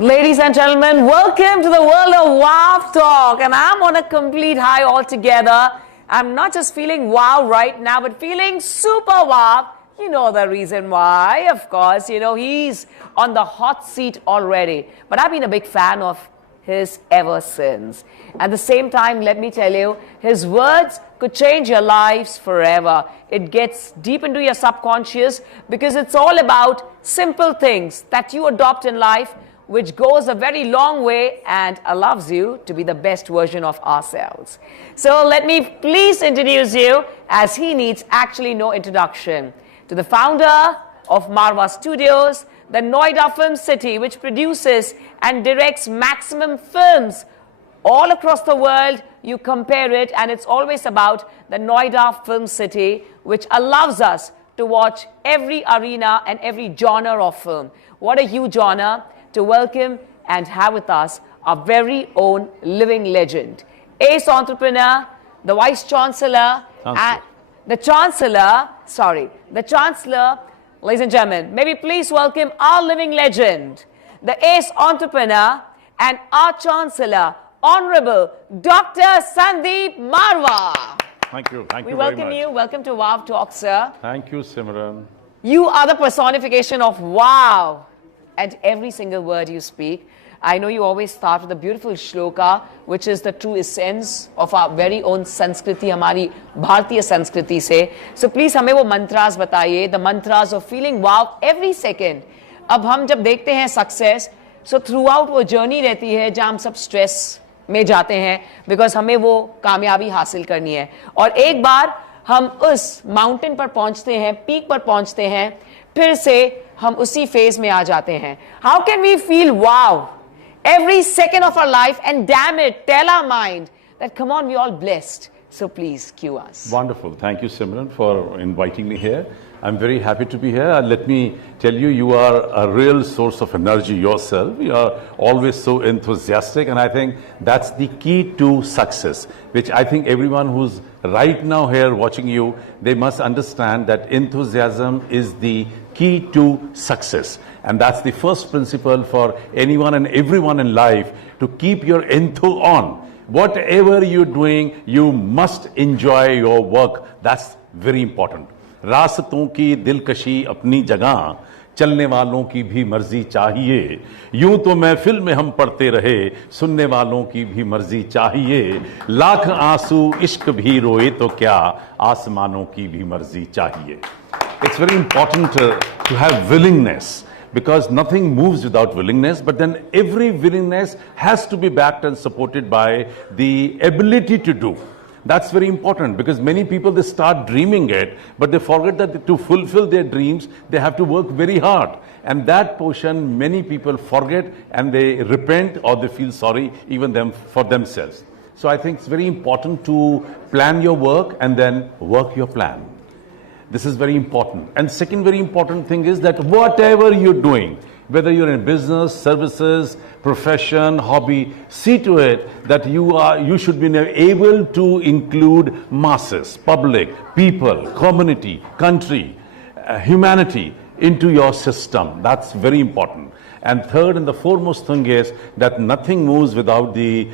Ladies and gentlemen, welcome to the world of WowTalk, and I'm on a complete high altogether. I'm not just feeling wow right now, but feeling super wow. You know the reason why, of course. You know, he's on the hot seat already. But I've been a big fan of his ever since. At the same time, let me tell you, his words could change your lives forever. It gets deep into your subconscious because it's all about simple things that you adopt in life, which goes a very long way and allows you to be the best version of ourselves. So let me please introduce you, as he needs actually no introduction, to the founder of Marwah Studios, the Noida Film City, which produces and directs maximum films all across the world. You compare it and it's always about the Noida Film City, which allows us to watch every arena and every genre of film. What a huge honor to welcome and have with us our very own living legend, ace entrepreneur, the Vice Chancellor, and the Chancellor, ladies and gentlemen, may we please welcome our living legend, the ace entrepreneur and our Chancellor, Honorable Dr. Sandeep Marwah. Thank you. Thank you very much. We welcome you. Welcome to WowTalk, sir. Thank you, Simran. You are the personification of wow. And every single word you speak, I know you always start with a beautiful shloka, which is the true essence of our very own Sanskriti, हमारी भारतीय संस्कृति से. So please हमें वो mantras बताइए, the mantras of feeling wow every second. अब हम जब देखते हैं success, so throughout वो journey रहती है जहाँ हम सब stress में जाते हैं, because हमें वो कामयाबी हासिल करनी है. और एक बार हम उस mountain पर पहुँचते हैं, peak पर पहुँचते हैं, फिर से हम उसी फेज में आ जाते हैं. How can we feel wow every second of our life and damn it, tell our mind that come on, we're all blessed. So please cue us. Wonderful. Thank you, Simran, for inviting me here. I'm very happy to be here. And let me tell you, you are a real source of energy yourself. You are always so enthusiastic, and I think that's the key to success, which I think everyone who's right now here watching you, they must understand that enthusiasm is the key to success. And that's the first principle for anyone and everyone in life, to keep your enthu on. Whatever you're doing, you must enjoy your work. That's very important. रास्तों की दिलकशी अपनी जगह, चलने वालों की भी मर्जी चाहिए. यूं तो महफिल में हम पढ़ते रहे, सुनने वालों की भी मर्जी चाहिए. लाख आंसू इश्क भी रोए तो क्या, आसमानों की भी मर्जी चाहिए. It's very important to have willingness, because nothing moves without willingness, but then every willingness has to be backed and supported by the ability to do. That's very important, because many people, they start dreaming it, but they forget that to fulfill their dreams, they have to work very hard. And that portion, many people forget, and they repent or they feel sorry even for themselves. So I think it's very important to plan your work and then work your plan. This is very important. And second very important thing is that whatever you're doing, whether you're in business, services, profession, hobby, see to it that you should be able to include masses, public, people, community, country, humanity into your system. That's very important. And third and the foremost thing is that nothing moves without the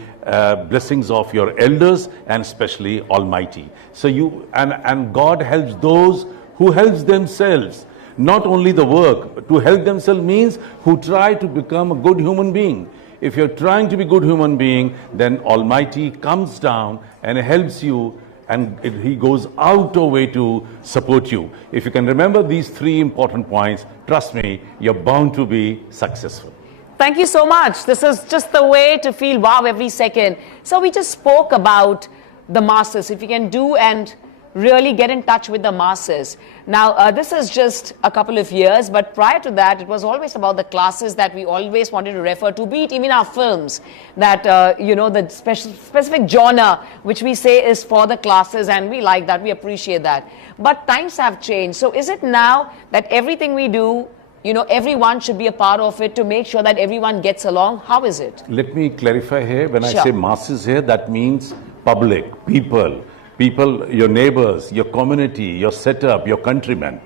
blessings of your elders, and especially Almighty. So and God helps those who helps themselves. Not only the work, to help themselves means who try to become a good human being. If you're trying to be a good human being, then Almighty comes down and helps you, and He goes out of way to support you. If you can remember these three important points, trust me, you're bound to be successful. Thank you so much. This is just the way to feel wow every second. So we just spoke about the masses. If you can do and really get in touch with the masses. Now, this is just a couple of years, but prior to that, it was always about the classes that we always wanted to refer to, be it even our films, that, you know, the specific genre, which we say is for the classes, and we like that, we appreciate that. But times have changed. So is it now that everything we do, you know, everyone should be a part of it to make sure that everyone gets along? How is it? Let me clarify here. When I say masses here, that means public, people, your neighbors, your community, your setup, your countrymen.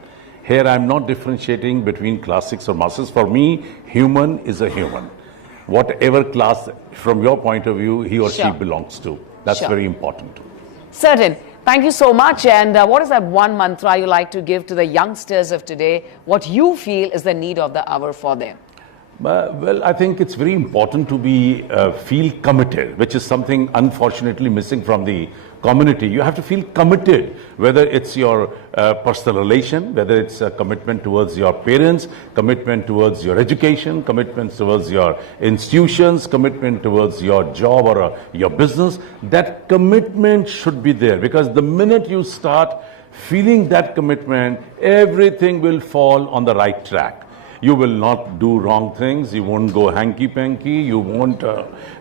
Here I'm not differentiating between classics or masses. For me, human is a human. whatever class, from your point of view, he or she Sure. belongs to. That's Sure. very important. Certain. Thank you so much. And what is that one mantra you like to give to the youngsters of today? What you feel is the need of the hour for them? Well, I think it's very important to feel committed, which is something unfortunately missing from the community. You have to feel committed, whether it's your personal relation, whether it's a commitment towards your parents, commitment towards your education, commitment towards your institutions, commitment towards your job or your business. That commitment should be there, because the minute you start feeling that commitment, everything will fall on the right track. You will not do wrong things. You won't go hanky-panky. You won't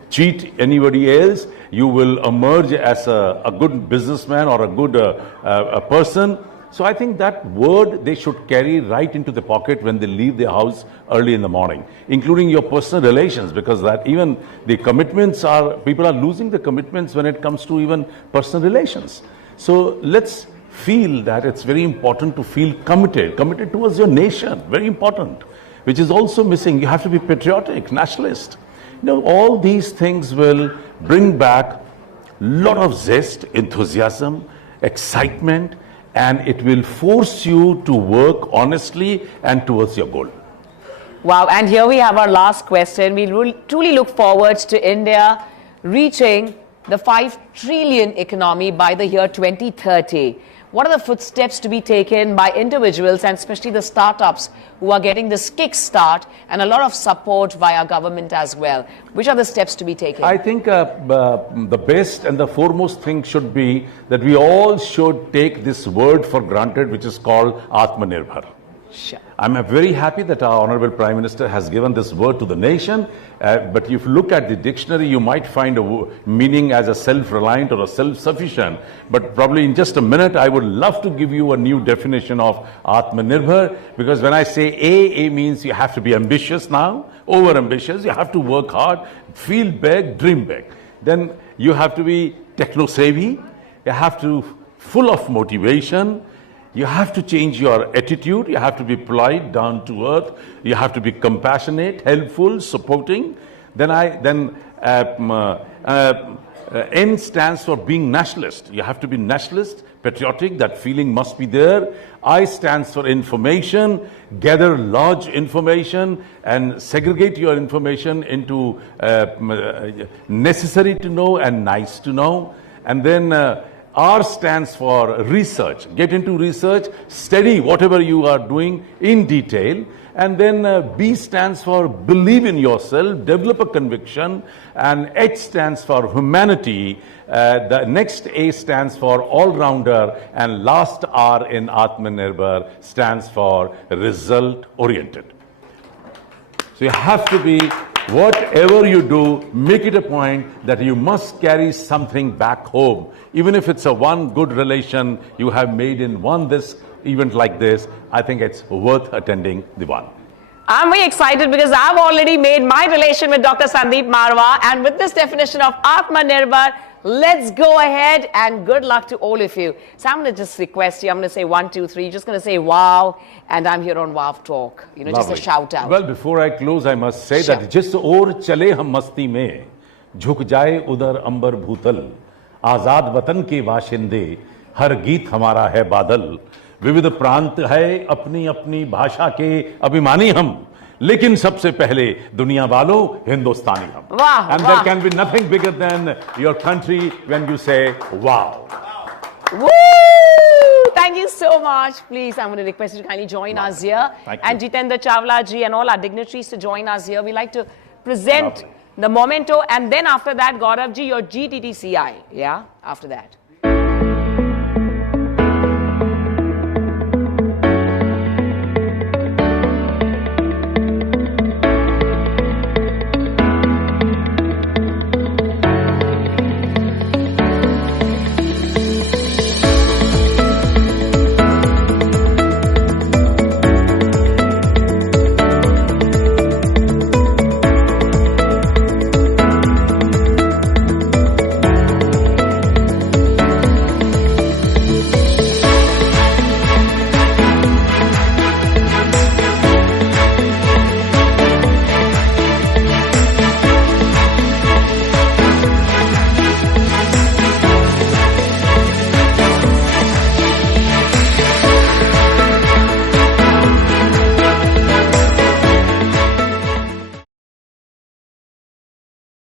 cheat anybody else. You will emerge as a good businessman or a good a person. So I think that word they should carry right into the pocket when they leave their house early in the morning, including your personal relations, because that even the commitments are, people are losing the commitments when it comes to even personal relations. So let's feel that it's very important to feel committed towards your nation, very important, which is also missing. You have to be patriotic, nationalist. All these things will bring back a lot of zest, enthusiasm, excitement, and it will force you to work honestly and towards your goal. Wow, and here we have our last question. We truly look forward to India reaching the 5 trillion economy by the year 2030. What are the footsteps to be taken by individuals and especially the startups who are getting this kickstart and a lot of support via government as well? Which are the steps to be taken? I think the best and the foremost thing should be that we all should take this word for granted, which is called Atmanirbhar. Sure. I'm very happy that our Honorable Prime Minister has given this word to the nation. But if you look at the dictionary, you might find a meaning as a self-reliant or a self-sufficient. But probably in just a minute, I would love to give you a new definition of Atmanirbhar. Because when I say A means you have to be ambitious now, over-ambitious. You have to work hard, feel big, dream big. Then you have to be techno-savvy. You have to full of motivation. You have to change your attitude. You have to be polite, down to earth. You have to be compassionate, helpful, supporting. Then N stands for being nationalist. You have to be nationalist, patriotic. That feeling must be there. I stands for information. Gather large information and segregate your information into necessary to know and nice to know. And then R stands for research. Get into research, study whatever you are doing in detail. And then B stands for believe in yourself, develop a conviction. And H stands for humanity. The next A stands for all-rounder. And last R in Atmanirbhar stands for result-oriented. So you have to be, whatever you do, make it a point that you must carry something back home. Even if it's a one good relation you have made in this event like this, I think it's worth attending the one. I'm very excited because I've already made my relation with Dr. Sandeep Marwah, and with this definition of Atmanirbhar, let's go ahead and good luck to all of you. So I'm going to just request you, I'm going to say 1, 2, 3, you're just going to say wow, and I'm here on WowTalk. Just a shout out. Well, before I close, I must say Sure. that jis aur chale hum masti mein, झुक जाए उधर अंबर भूतल, आजाद वतन के वाशिंदे, हर गीत हमारा है बादल, विविध प्रांत है अपनी अपनी भाषा के अभिमानी हम, लेकिन सबसे पहले दुनिया वालों हिंदुस्तानी हम. वाह, And वाह. there can be nothing bigger than your country when you say wow. Woo! Thank you so much. Please, I'm going to request you to kindly join us here. Thank And you. Jitendra Chawla ji and all our dignitaries to join us here. We like to present Lovely. the memento, and then after that, Gaurav ji, your GTTCI. Yeah, after that.